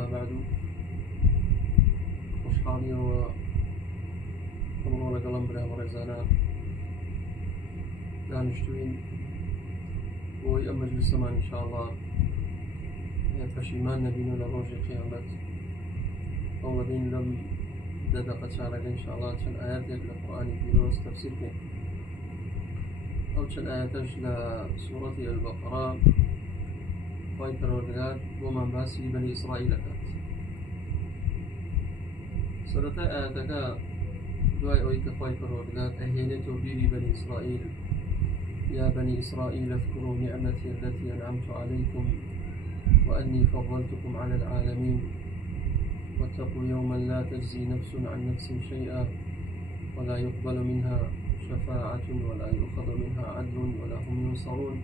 أما بعد خوشحاڵی ئەمڕۆ لەگەڵم برا ڕێزانان دانیشتوین بۆی ئەم مەجلیسەمان ئینشاءالله پەشیمان نەبین و لە ڕۆژی قیامەت ئەو لەبین لەم دەدەقە چارەکە ئینشاءالله چەند ئاەتێک لە قورئانی پیرۆز تەفسیر بکەین. ئەو چەند ئاەتەش لە سوورەتی ئەلبەقەرە خی پەروەردگار بۆمان باسی بەنی ئیسرائیل دەکات. سەرەتای ئاەتەکە دوای ئەوەی کە خی پەروەردگار ئەهێنێتەوە بیری بەنی ئیسرائیل يا بني إسرائيل اذكروا نعمتي التي أنعمت عليكم وأني فضلتكم على العالمين واتقوا يوما لا تجزي نفس عن نفس شيئا ولا يقبل منها شفاعة ولا يؤخذ منها عدل ولا هم ينصرون.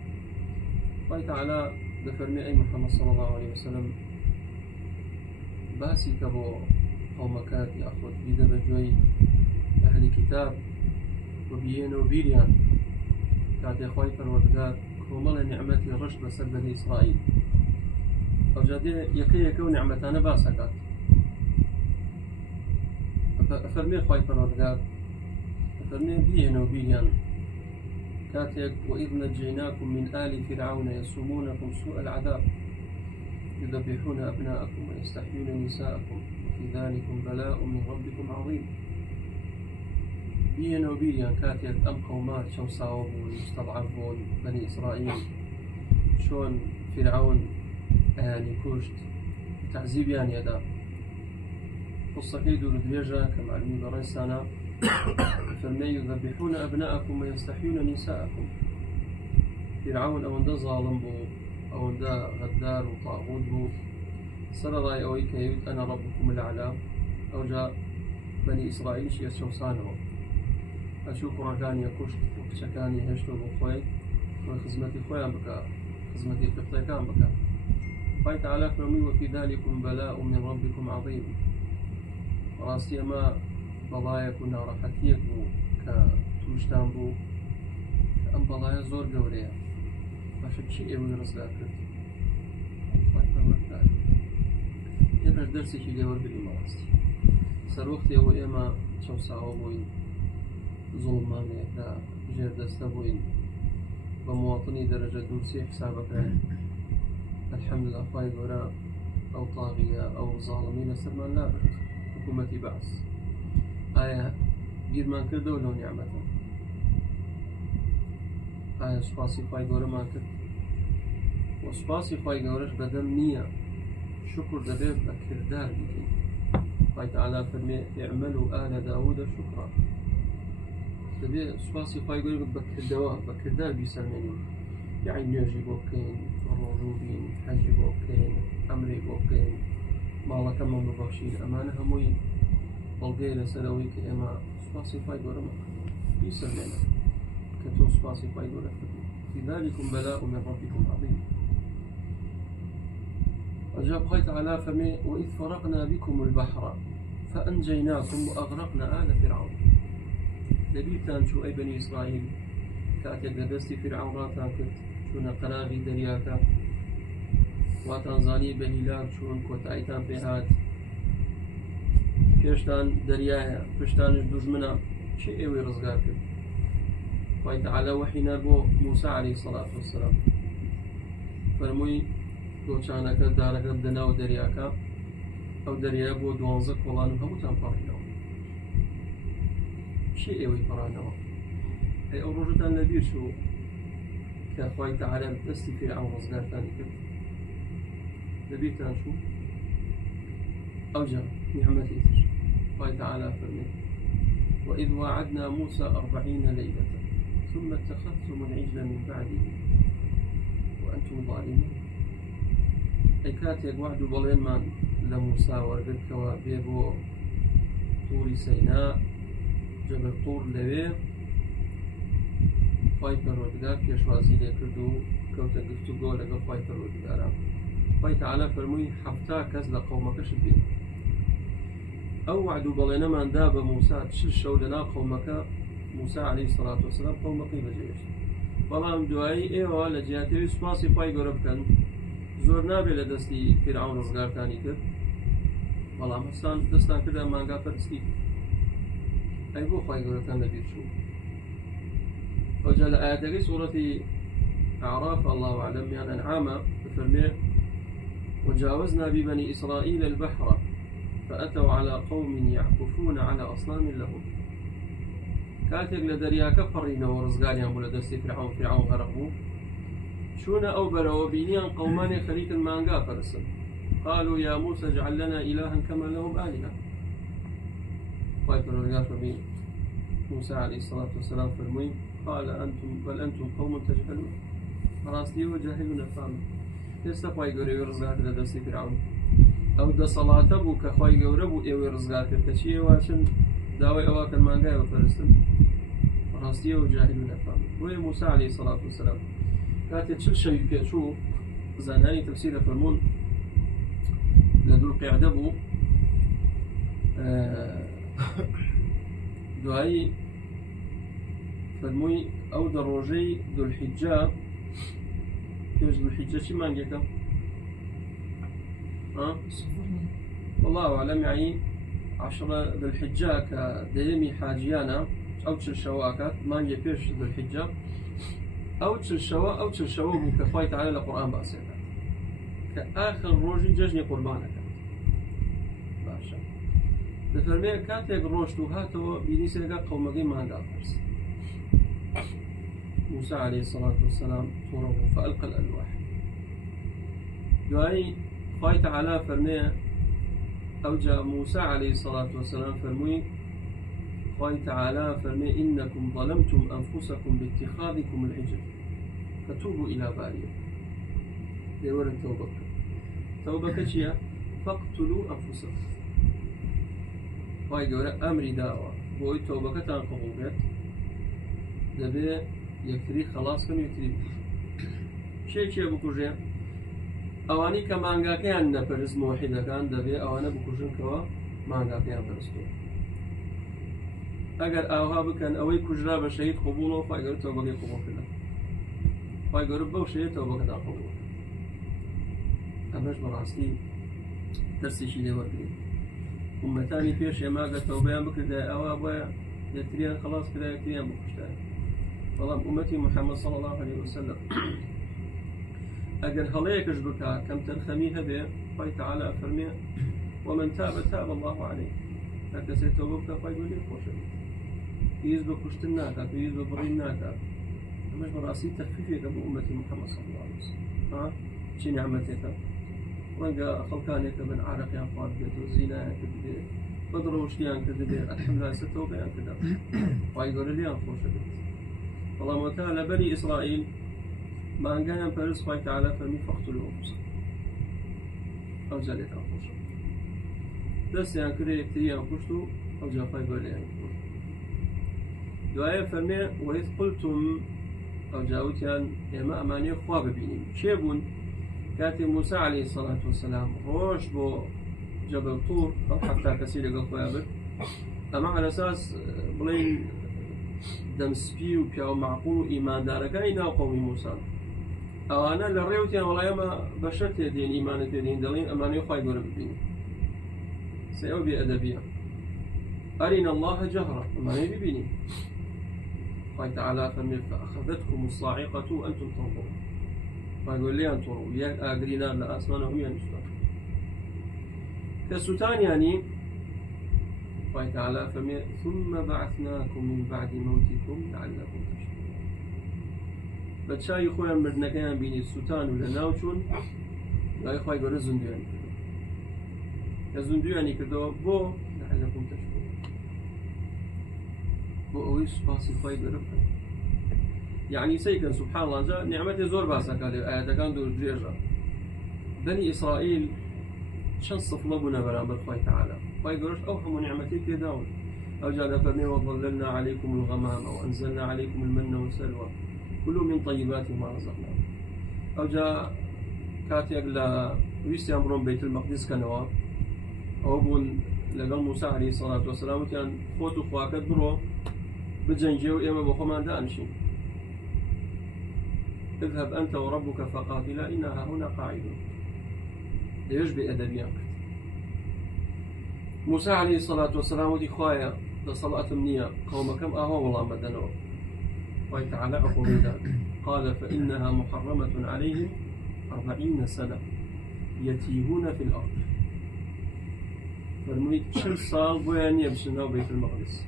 الله تعالى بفرمي أي محمد صلى الله عليه وسلم باسي كبو قومكات يأخذ بيد بجوي أهل كتاب وبيين وبيريان كاتي خوي پروردگار كومل نعمتي رشد بسر بني إسرائيل أو جادي يكي يكون نعمتانا باسكات أفرمي خوي پروردگار أفرمي بيين وبيريان كاتيك وإذ نجيناكم من آل فرعون يسومونكم سوء العذاب يذبحون أبناءكم ويستحيون نساءكم وفي ذلكم بلاء من ربكم عظيم. بيين وبيان كاتيك أم قومات شو ساوبون يستضعفون بني إسرائيل شون فرعون يعني كوشت تعذيب يعني يدا قصة كيدو ردريجة كمعلمين بريسانا فرمي يذبحون أبناءكم ويستحيون نساءكم. فرعون أو دا ظالم بو أو دا غدار وطاغوت بو سرراي أوي كيوت أنا ربكم الأعلى أو جاء بني إسرائيل شيء شوصانه أشوف ركاني كشت وكشكاني هشتو بخوي وخزمتي خويا بكا خزمتي في كان بكا. قال تعالى فرمي وفي ذلكم بلاء من ربكم عظيم. راسي ما بلايا كنا راحتيك بو كتوشتان بو كأم بلايا زور قوريا باشا شيء يوي رزقا كرت خايف الوقت يبرش درسي شي قور بالإمارستي سر وقتي هو إما شو ساوبوين ظلمانه دا جير دستبوين بمواطني درجة دورسي حسابك الحمد لله خايف وراء أو طاغية أو ظالمين سرمان لا برد حكومتي بعث آية غير ما كردو لو نعمته آية سپاسی خواهی گوره ما کرد و سپاسی خواهی گورش بدم نیه شکر دبه بکردار بکن. خواهی تعالی فرمی اعملوا آل داود شکرا دبه سپاسی خواهی گوره بکردار بیسرمینی يعني نيجي بوكين روجوبين حجي بوكين أمري بوكين مالا كمان مباشين أمانة هموين بلغيلة سلويك إما سپاسی خواهی گوره ما بیسرمینی كتو سپاسی خواهی گوره في ذلكم بلاء من ربكم عظيم. وجاب خي تعالى فمي وإذ فرقنا بكم البحر فأنجيناكم وأغرقنا آل فرعون. دبيل كان شو أي بني إسرائيل كاتيك لدستي فرعون راتاكت شون قناغي درياكا واتانزاني بهلال شون كوتايتان بهات كيشتان دريايا كشتانش دجمنا شيء ايوي رزقاكت. خی تعالی وحی نەبۆ موسى عليه الصلاة والسلام فەرمووی کۆچانەکە دارەکە بدە ناو دەریاکە ئەو دەریایە بۆ 12 کۆڵان و هەمووتان پەڕینەوە. چی ئێوەی پەڕانەوە؟ ئەی ئەو ڕۆژتان لەبیر چوو کە خی تعالی دەستی فیرعون ڕزگارتانی کرد لەبیرتان چوو؟ ئەوجا نیعمەتی تر خی تعالی فەرمێ وإذ وعدنا موسى 40 ليلة ثم اتخذتم العجل من بعده وأنتم ظالمون. أي كاتيك وعد بلين من لموسى وردكوا بيبو طور سيناء جبل طور لوي خی پەروەردگار پێشوازی لێ کرد و کەوتە گفتوگۆ لەگەڵ خی پەروەردگارە. خی تعالی فەرمووی 7 کەس لە قەومەکەشت بێت. ئەو وعد و بەڵێنەماندا بە موسى 6 شەو لەناو قەومەکە موسى عليه الصلاة والسلام قومەکەی بەجێهێشت. بەڵام دوایی ئێوە لە جیاتەوەی سوپاسی خی گەورە بکەن زۆر نابێت لە دەستی فیرعون ڕزگارتانی کرد بەڵام هەستان دەستان کردە مانگا پەرستی ئەی بۆ خوای گەورەتان لەبیر چوو وجا لآياتي سورة أعراف الله أعلم يعني أنعام فرمي وجاوزنا ببني إسرائيل البحر فأتوا على قوم يعكفون على أصنام لهم كاتب لدرياك فرينا ورزقانيا مولدستي فرعون غرقوا شونا أو بلوبينيا قومان خليك المانقا فرسل قالوا يا موسى اجعل لنا إلها كما لهم آلهة ويقول موسى عليه الصلاة والسلام فرمي قال بل أنتم قوم تجهلون راسلي وجاهلون فهم يستقوى يقول رزقات لدستي فرعون أو دا صلاة بو كخوي يقربوا إيوي رزقات كتشيه واشن داوي أواك المانقاء وفرستن راسلي وجاهلون فهم وهي موسى عليه الصلاة والسلام كانت شل شيء كتشوف زاناني تفسير فرمون لدو القعدة بو دعائي فرموي أو دروجي ذو الحجة كيف ذو الحجة شي مانجيكا والله أعلم يعني 10 ذو الحجة كديمي حاجيانا أو تشل شواكات مانجي فيش ذو الحجة أو تشل شوا بو كفايت على القرآن بأسيطا كآخر روجي ججني قربانك باشا دفرمي كاتيك روجتو هاتو بينيسيكا قومكي مانجا فرس موسى عليه الصلاة والسلام طوره فألقى الألواح دعائي خايت على فرمي أوجا موسى عليه الصلاة والسلام فرمي خايت على فرمي إنكم ظلمتم أنفسكم باتخاذكم العجل فتوبوا إلى بارئكم ديور توبك شيا فاقتلوا أنفسكم خاي قولا أمري داوة بوي توبك تنقبوبت دبي يكتري خلاص كن يكتري شيء بكوجين أواني كمانجا كان نبرز موحدة كان دبي أوانا بكوجين كوا مانجا كان برستو أجر أوها بكن أوي كوجرا بشهيد قبوله فايقر توبة قبول كله فايقر بوشهيد توبة كذا قبول أمش براسي ترسي شيء لورقي أمتاني فيش يا ماجا توبة بكرة أوها بيا يكتريان خلاص كذا يكتريان بكشتاي والله أمتي محمد صلى الله عليه وسلم أجر هليك جبكا كم ترخميها به قال تعالى فرمي ومن تاب الله عليه فكسي توبك فيقول لي خوش يزبك وشتناك يزبك بريناك مش براسي تخفيفك بأمتي محمد صلى الله عليه وسلم شي نعمتك رنقا خلقانك من عرق يا فاضية وزينة كذبه قدروا وشتيان كذبه الحمد لله ستوبة يا كذا فيقول لي خوش الله تعالى بني إسرائيل ما أنجاهم فرس خوي تعالى فرمي فاقتلوا أنفسكم أو جالت أنفسكم دست يعني كده يكتري أنفسكم أو جافاي بولي أنفسكم دعاء فرمي وإذ قلتم أو جاوتيان يما أماني خواب بيني شيبون كاتب موسى عليه الصلاة والسلام روش بو جبل طور أو حتى كسير قلقوا أما على أساس بلين دمسبي وبياو معقول إيمان داركاين أو قوم موسى أو أنا للريوتين والله يما بشرت يدين إيمانة يدين دلين أمان يخاي قرب بيني سيأو بأدبية أرنا الله جهرة أمان يبيني قال تعالى فأخذتكم الصاعقة وأنتم تنظرون فيقول لي أنتم يا أقرينا لأسمانهم ينشطون كالسوتان يعني قال تعالى ثم بعثناكم من بعد موتكم لعلكم تشكرون بتشاي خويا مردنا كان بين السوتان ولا ناوشون لا يخوي يقول زندياني كذا زندياني كذا بو لعلكم تشكرون بو أويس فاصل خوي يقول يعني سيكن سبحان الله جاء نعمة زور باسا قال آيات كان دور جيجا بني إسرائيل شن صفلبنا برامر خوي تعالى فيقولش أوهم نعمتك يداون أو جاء فرمي وظللنا عليكم الغمام وأنزلنا عليكم المن والسلوى كلوا من طيبات ما رزقناكم أو جاء كاتيك لا ويستي أمرون بيت المقدس كنوا أو بون لقل موسى عليه الصلاة والسلام كان خوت وخواكت برو بجنجي وإما بخمان دانشين اذهب أنت وربك فقاتلا إنها هنا قاعدون. ليشبه أدبيان. موسى عليه الصلاة والسلام ودي خوايا لصلاة منية قوم كم أهو والله مدنوا ويتعالى عقوبة قال فإنها محرمة عليهم 40 سنة يتيهون في الأرض. فرميت شل صال بويان يبسنوا بيت المقدس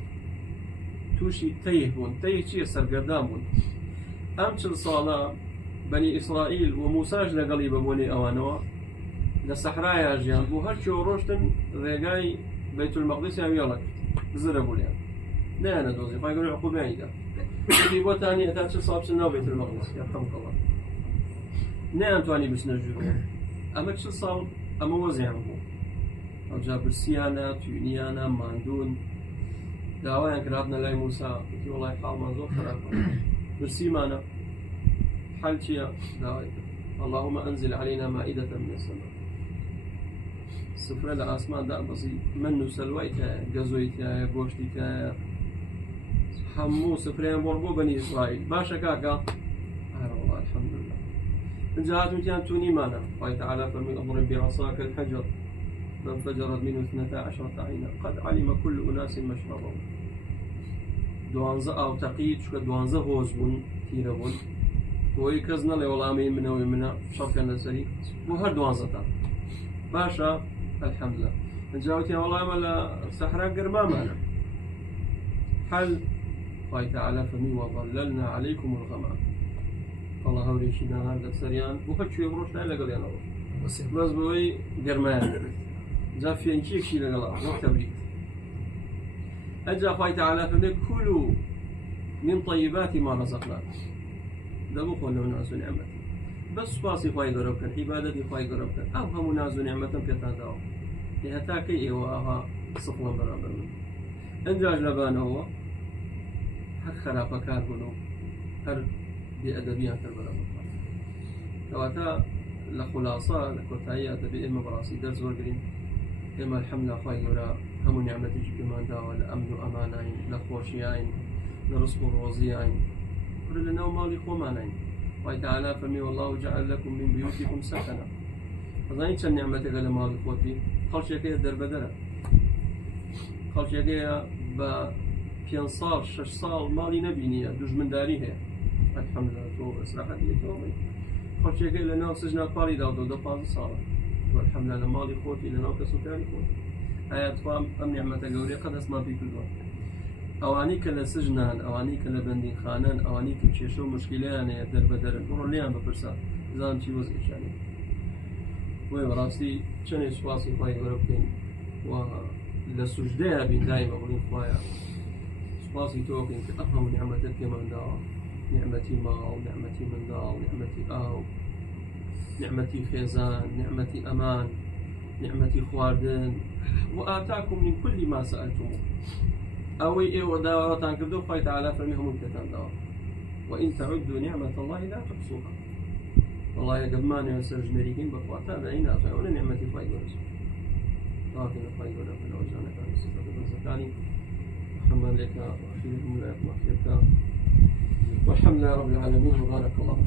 توشي تيهون تيه سرقردامون أم شل صالة بني إسرائيل وموساج لقليب بوني أوانوا للصحراء يجيان بو هرشو روشتن ريقاي بيت المقدس يلك زربوا لهم لا أنا دوزي فيقولوا عقوبة عيدة في بو تاني أتات شل صال بسنوا بيت المقدس يرحمك الله نعم تواني بسنجروا أما شل صال أما وزيهم أو جاب السيانة تونيانا ماندون دعوان كراتنا لاي موسى قلت والله حال منظور خرافة برسي مانا حل شيء اللهم أنزل علينا مائدة من السماء سفرة الأسمان دا بسي منو سلويتا قزويتا بوشتيتا حمو سفرين بربو بني إسرائيل باشا كاكا والله الحمد لله من جهات متيان توني مانا قال تعالى فمن أضرب بعصاك الحجر فانفجرت منه 12 عينا قد علم كل أناس مشربهم دوانزا أو تقييد شو دوانزا هوزبون تيربون وهي كزنا لولامي منه ومنه شركة نسري وهر دوانزا باشا الحمد لله نجاوتي والله ملا صحراء قرمامنا حل قال تعالى فمن وظللنا عليكم الغمام الله هوريشنا هذا سريان وهر شو يبروش لا قال يا بس بوي قرمان جاء في أنشيك شيء لقلا وقت بريد أجا الله تعالى فمن كلوا من طيبات ما رزقناكم ده بقول له ناس نعمة بس فاسي خواي قربك عبادتي خواي قربك أفهم ناس نعمة في تداو لهتاكي وها صفلا برابر انجاج لبانه هو حق خرافة كاربونو هر بأدبيات البرابر كواتا لخلاصة لكوتاية أدبي إما براسي درس ورقرين إما الحمد خواي قرا هم نعمتي كمان داو الأمن وأمانين لخوشيين لرزق الروزيين كل لنا ومالي خومانين وتعالى فمي والله جعل لكم من بيوتكم سكنا فظنين شن نعمتك على مالي خوتي خلش يكيه دربدرة خلش يكيه ب 5 صال 6 صال مالي نبينية دوج من داريها الحمد لله تو إسراحة تومي خلش يكيه لنا سجنا قاري داو دو 5 صال والحمد لله مالي خوتي لنا كسوتاني خوتي آيات فام أم نعمتك قولي قد أسمع في كل وقت أوانيك لسجنان أوانيك لبندين خانان أوانيك تشيشو مشكلة در بدر برو ليان بفرسا زان شي وزع يعني وي براسي چني سواسي خواهي وربكين و لسجدها بين دائما ولين خوايا سواسي توكين كأفهم نعمتك من دا نعمتي مال نعمتي من دا نعمتي آو نعمتي خيزان نعمتي أمان نعمتي خواردن وآتاكم من كل ما سألتموه أوي إيه وداورتان كبدو خواهي تعالى فرميهم ممكتان داور وإن تعدوا نعمة الله لا تحصوها والله قبل ما نسر جمريكين بقواتا بعينا أخيونا نعمتي خواهي ورسول لكن خواهي ورسول وجانا كان الصفة بالزكاني محمد لك وأخيرهم لك وأخيرك والحمد لله رب العالمين وبارك الله